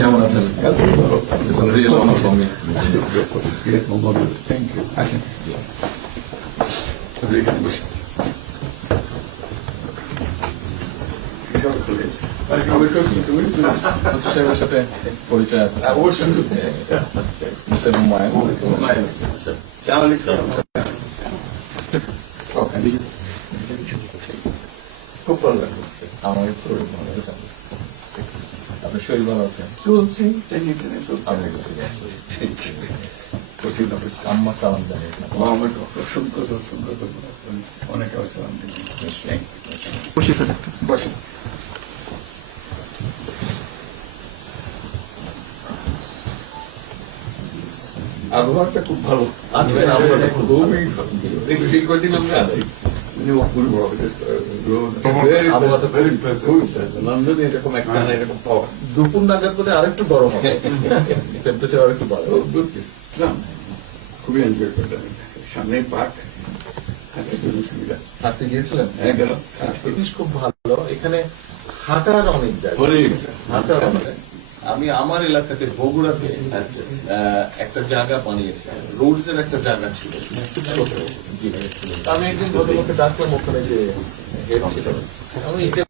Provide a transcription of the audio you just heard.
কেমন আছেন? Real honour for me. Thank you. আসেন এখানে বসে। সাহেবের সাথে পরিচয় আছে অবশ্যই মিস্টার হুমায়ুন। খুব ভালো লাগছে। আমাকে খুব ভালো লাগছে। আপনার শরীর ভালো আছে? চলছে টেনে টেনে চলছে। আমি বুঝতে পারছি। কঠিন অবস্থা। আম্মা সালাম জানিয়ে আমাকে অসংখ্য অনেকে আসসালাম বসে। আবহাওয়াটা খুব ভালো। আজকে আবহাওয়াটা খুব ভালো। খুবই ভালো। একটু সেই কয়দিন আমরা আছি লন্ডনে এরকম একটা এরকম পাওয়া দুপুর নাগাদ করে আরেকটু গরম হবে, টেম্পারেচার আরেকটু বাড়ে। খুবই এনজয় করলাম। সামনে পার্ক, হাঁটার জন্য সুবিধা। হাঁটতে গিয়েছিলেন? হ্যাঁ গেলাম। জিনিস খুব ভালো, এখানে হাঁটার অনেক জায়গা, হাঁটার অনেক। আমি আমার এলাকাতে বগুড়াতে একটা জায়গা বানিয়েছি, রোডস এর একটা জায়গা ছিল ছোট। জি, আমি একদিন ভদ্রলোককে ডাকলাম, ওখানে যে হেড ছিল, আমি এটা